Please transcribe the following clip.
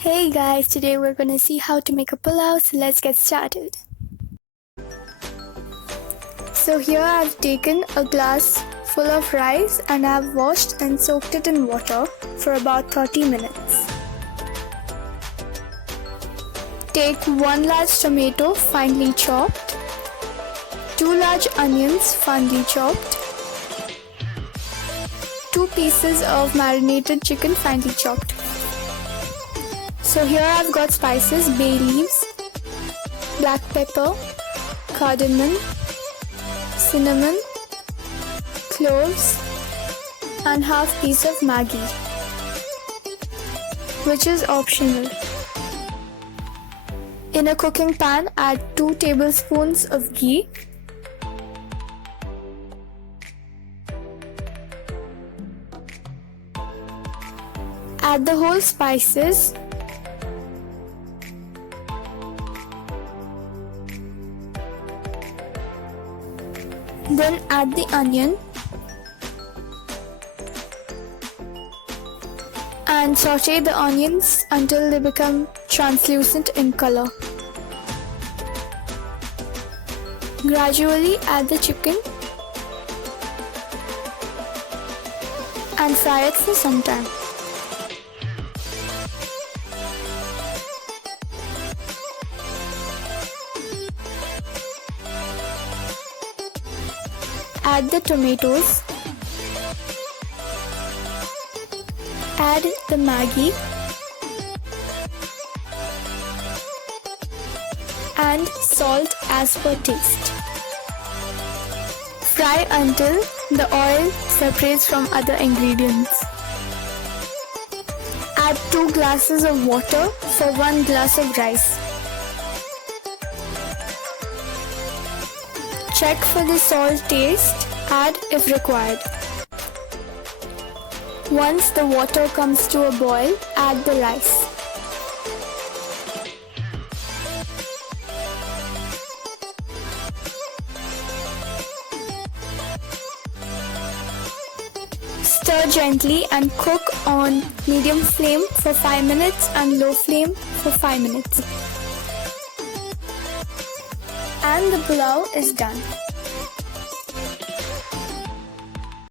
Hey guys, today we're gonna see how to make a pulao, so let's get started. So here I've taken a glass full of rice and I've washed and soaked it in water for about 30 minutes. Take 1 large tomato finely chopped, 2 large onions finely chopped, 2 pieces of marinated chicken finely chopped. So here I've got spices: bay leaves, black pepper, cardamom, cinnamon, cloves, and half piece of Maggi, which is optional. In a cooking pan, add 2 tablespoons of ghee. Add the whole spices. Then add the onion and saute the onions until they become translucent in color. Gradually add the chicken and fry it for some time. Add the tomatoes, add the Maggi and salt as per taste. Fry until the oil separates from other ingredients. Add 2 glasses of water for 1 glass of rice. Check for the salt taste, add if required. Once the water comes to a boil, add the rice. Stir gently and cook on medium flame for 5 minutes and low flame for 5 minutes. And the pulao is done.